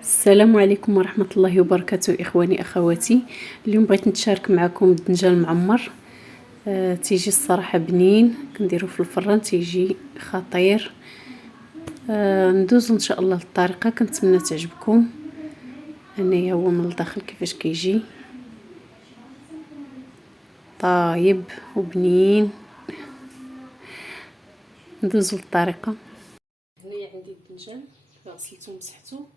السلام عليكم ورحمة الله وبركاته إخواني أخواتي. اليوم بغيت نتشارك معكم الدنجال المعمر. تيجي الصراحة بنين، كنديرو في الفران تيجي خطير. ندوزو ان شاء الله للطريقة، كنتمنى تعجبكم. هنايا هو من الداخل كيفاش كيجي طايب وبنين. ندوزو للطريقة. هنايا عندي الدنجال غسلته ومسحته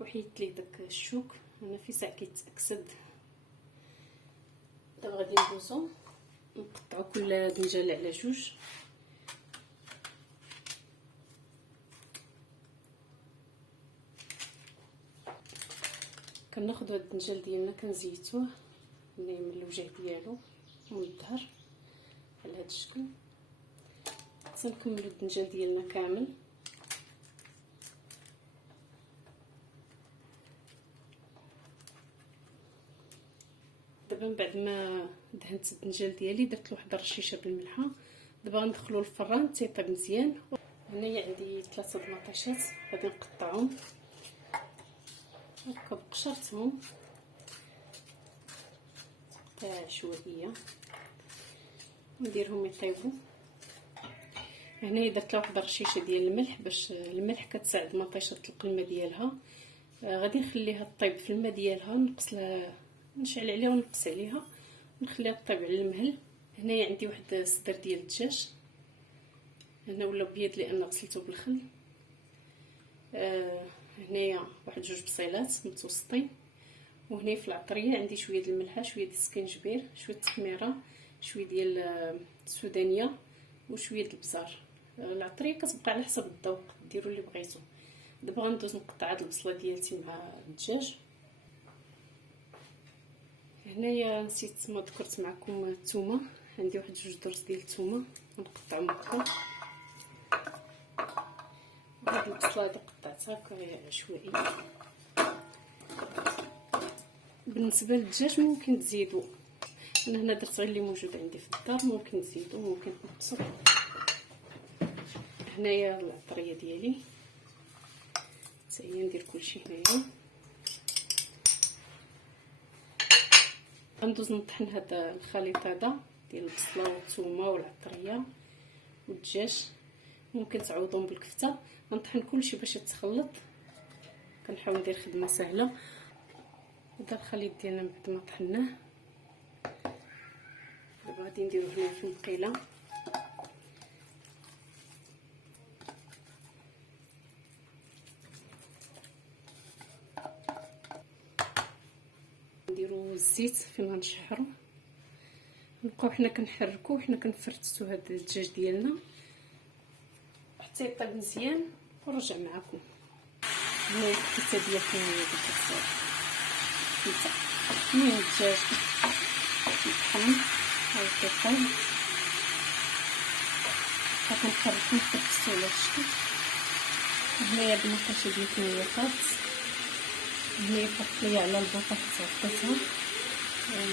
وحيدت ليه داك الشوك، انا في ساعه كيتاكسد. دابا غادي ندوزو نقطعو كل دنجال على جوج. كناخدو هاد الدنجال ديالنا كنزيتوه من الوجه ديالو ومن الظهر على هاد الشكل. تنكملو الدنجال ديالنا كامل. دابا من بعد ما دهنت الدنجال ديالي درت له واحد الرشيشه بالملحه. دابا غندخلو للفران تيطيب مزيان. هنايا عندي 3 طماطيشات غادي نقطعهم هكا بقشرتهم تقطيع عشوائيه نديرهم يطيبوا. هنايا درت له واحد الرشيشه ديال الملح باش الملح كتساعد المطيشه تطلق الماء ديالها. غادي نخليها طيب في الماء ديالها، نقص لها، نشعل عليها ونقص عليها ونخليها طيب على المهل. هنايا عندي واحد الصدر ديال الدجاج، هنا ولا بيض لان غسلته بالخل. هنايا واحد 2 بصيلات متوسطين. وهنا في العطريه عندي شويه ديال الملحه، شويه ديال السكينجبير، شويه التخميره، شويه ديال السودانيه وشويه البزار. العطريه كتبقى على حسب الذوق، ديروا اللي بغيتو. دابا غندوز نقطع هاد البصله ديالتي مع الدجاج. هنايا نسيت ما ذكرت معكم الثومه، عندي واحد 2 درز ديال الثومه نقطعهم هكا. هاد البصله هادي قطعتها هكا عشوائي. بالنسبه للدجاج ممكن تزيدوا، انا هنا درت غير اللي موجود عندي في الدار، ممكن تزيدوا ممكن تنقصوا. هنايا العطريه ديالي حتى هي ندير كلشي هنايا. غندوز نطحن هذا الخليط هذا ديال البصله والثومه والعطريه والدجاج، ممكن تعوضهم بالكفته. غنطحن كلشي باش يتخلط، كنحاول ندير خدمه سهله. هذا الخليط ديالنا بعد ما طحناه دابا غادي نديرو هنا في المقيله. نديرو الزيت فين غنشحرو، نبقاو حنا كنحركو حنا كنفرتو هاد الدجاج ديالنا حتى يطيب مزيان ونرجع معكم. هنا الكفته ديالنا هي ديك الكفته من الدجاج مطحون هاي كيطيب. كنحركو نفرتو على الشكل. هنايا المطيشه ديالنا هي طابت. هنايا طاحت ليا على البطاطس غطيتها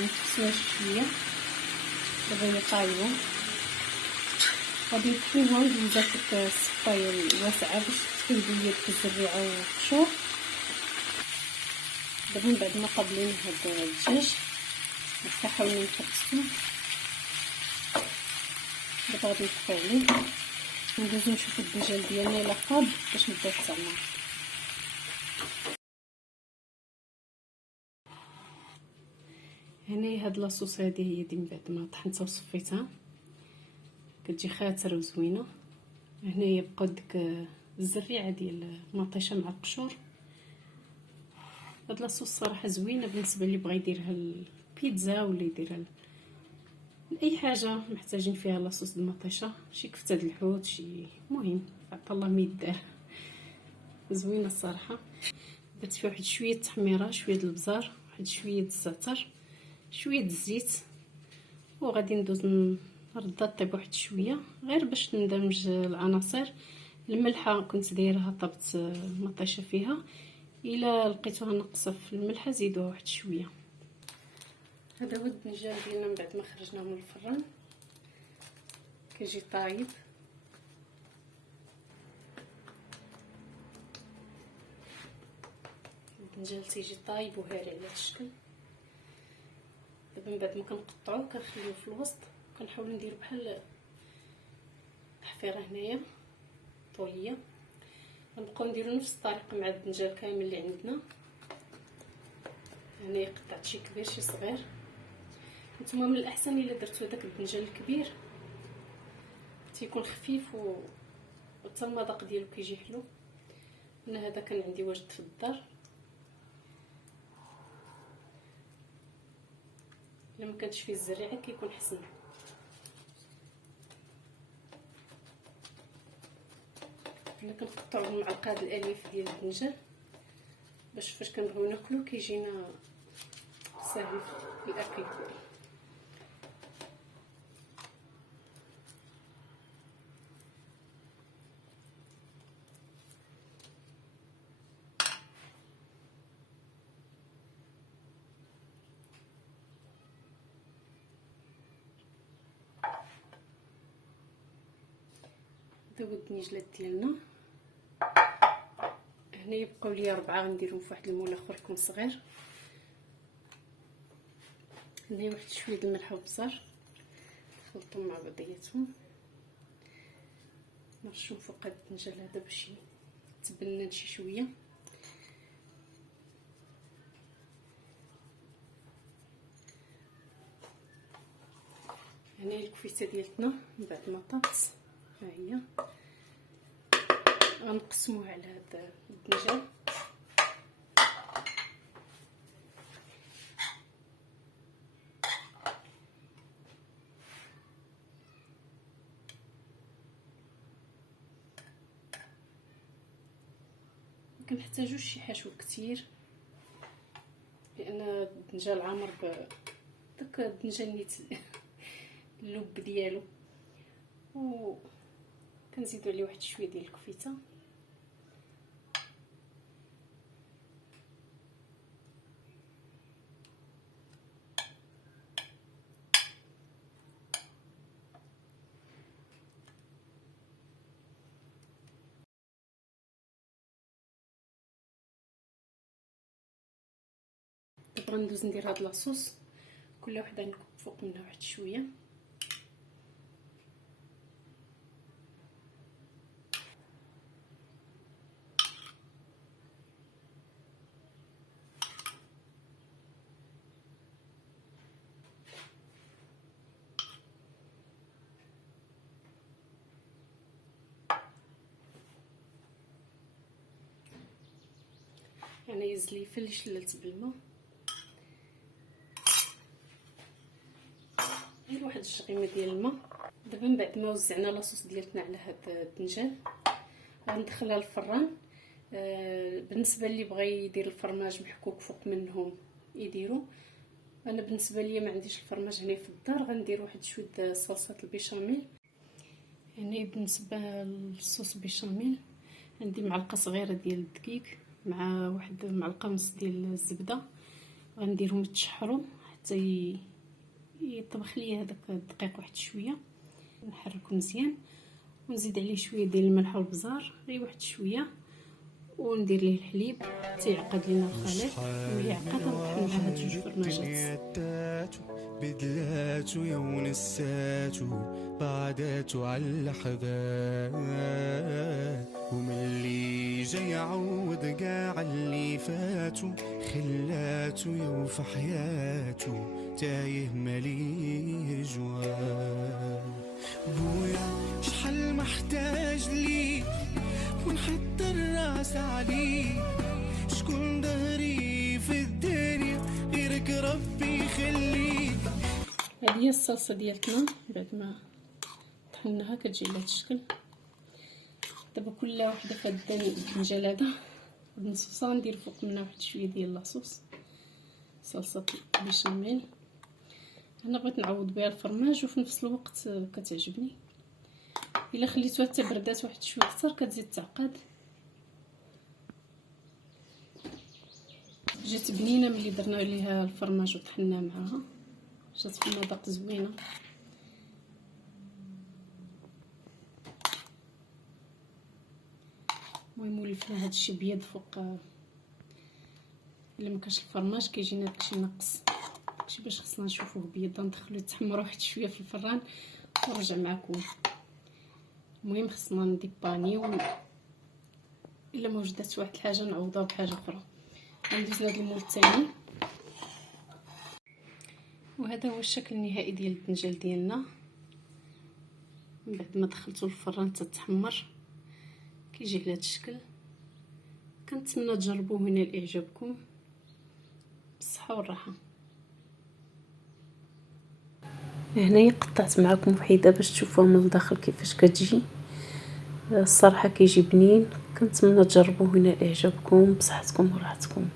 نفسوها شويه. دابا هي طايبه، غادي نطحنوها ندوزها في الصفايه الواسعه باش تفيدو ليا ديك الزريعه والقشور. دابا من بعد ما قابلين هاد الدجاج كنحاول نفرتو. دابا غادي نطفيو عليه وندوزو نشوفو الدجاج ديالنا الا طاب باش نبداو في التعمير. هنايا هاد لاصوص هادي هي من بعد ما طحنتها وصفيتها كتجي خاتره وزوينه. هنايا بقاو ديك الزريعه ديال المطيشه مع القشور. هاد لاصوص صراحه زوينه بالنسبه اللي بغى يديرها البيتزا ولا يديرها اي حاجه محتاجين فيها لاصوص المطيشه، شي كفته د الحوت شي، مهم عطا الله ما يدار. زوينه الصراحه. درت فيها واحد شويه التحميره، شويه د البزار، واحد شويه د الزعتر، شويه د الزيت. وغادي ندوز نردها طيب واحد شويه غير باش ندمج العناصر. الملحه كنت دايرها طبت المطيشه فيها، الا لقيتوها ناقصه في الملحه زيدوها واحد شويه. هذا هو الدنجال ديالنا من بعد ما خرجناه من الفران كيجي طايب. الدنجال تيجي طايب وهاري على هذا الشكل. دابا من بعد ما كنقطعوه كنخليوه في الوسط، كنحاولوا نديرو بحال حفيره هنايا طوليه. غنبقاو نديرو نفس الطريقه مع الدنجال كامل اللي عندنا. هنايا قطعت شي كبير شي صغير. نتوما من الاحسن الا درتو داك الدنجال الكبير تيكون خفيف وحتى المذاق ديالو كيجي حلو. انا هذا كان عندي واجد في الدار، لما كانش فيه الزريعه كيكون حسن. حنا كنقطعوا بالمعلقه هاد الالياف ديال الدنجال باش فاش كنبغيو ناكلو كيجينا ساهل في الاكل. دابا الدنيجلات ديالنا هنا يبقاو لي 4، غنديرهم في واحد المول اخر يكون صغير. هنا واحد شويه د الملح والبزار نخلطهم مع بعضياتهم، نرشهم فوق هاد الدنجال هذا باش يتبنن شي شويه. هنا الكفته ديالتنا من بعد ما طابت ها هي، غنقسموها على هذا الدنجال. كنحتاجو شي حشو كتير لان الدنجال عامر داك الدنجال نيت اللب ديالو، و كنزيدو عليه واحد شويه ديال الكفته. دابا غندوز ندير هاد لاصوص، كل وحده نكب فوق منها واحد شويه. يعني الزليفه اللي شللت بالماء، غير واحد الشغيمه ديال الماء. دابا من بعد ما وزعنا لاصوص ديالتنا على هذا الدنجال غندخلها للفران. بالنسبه اللي بغى يدير الفرماج محكوك فوق منهم يديروا. انا بالنسبه ليا ما عنديش الفرماج هنا في الدار، غندير واحد شويه صلصه البيشاميل. يعني بالنسبه للصوص بيشاميل عندي معلقه صغيره ديال الدقيق مع واحد معلقه ونص ديال الزبده، غنديرهم يتشحروا حتى يطبخ لي هذاك الدقيق واحد شويه. نحركو مزيان ونزيد عليه شويه ديال الملح والبزار غير واحد شويه، وندير ليه الحليب حتى يعقد لينا الخليط. وهي عقد نطحن مع هاد جوج فرماجات. بدلاتو يا ونساتو بعداتو عاللحظات، وملي جاي يعوض قاع اللي فاتو خلاتو يا في حياتو تايه مالي جوال. بويا شحال محتاج ليك ونحط الراس عليك، شكون ظهري في الدنيا غيرك ربي يخليك. هذه هي الصلصه ديالتنا بعد ما طحناها كتجي لهذا الشكل. دابا كل وحده في الدنجال هذا بنصوصه ندير فوق منها واحد شويه ديال لاصوص صلصه بيشاميل. انا بغيت نعوض بها الفرماج وفي نفس الوقت كتعجبني. الا خليتوها حتى بردات واحد شويه اكثر كتزيد تعقد. جات بنينه ملي درنا ليها الفرماج وطحنا معاها، جات في المذاق زوينه. المهم ولفنا هادشي بيض فوق الا ما كانش الفرماج كيجينا داكشي ناقص، داكشي باش خصنا نشوفوه بيض. ندخلو يتحمر واحد شويه في الفران ونرجع معكم. المهم خصنا نديبانيو، الا ما وجدت واحد الحاجه نعوضها بحاجه اخرى. غندوز لهاد المول الثاني، وهذا هو الشكل النهائي ديال الدنجال ديالنا من بعد ما دخلته للفران تتحمر. كيجي بهذا الشكل. كنتمنى تجربوه من اعجابكم. بالصحه والراحه. هنايا قطعت معكم وحيده باش تشوفوها من الداخل كيفاش كتجي. الصراحه كيجي بنين. كنتمنى تجربوه من اعجابكم. بصحتكم وراحتكم.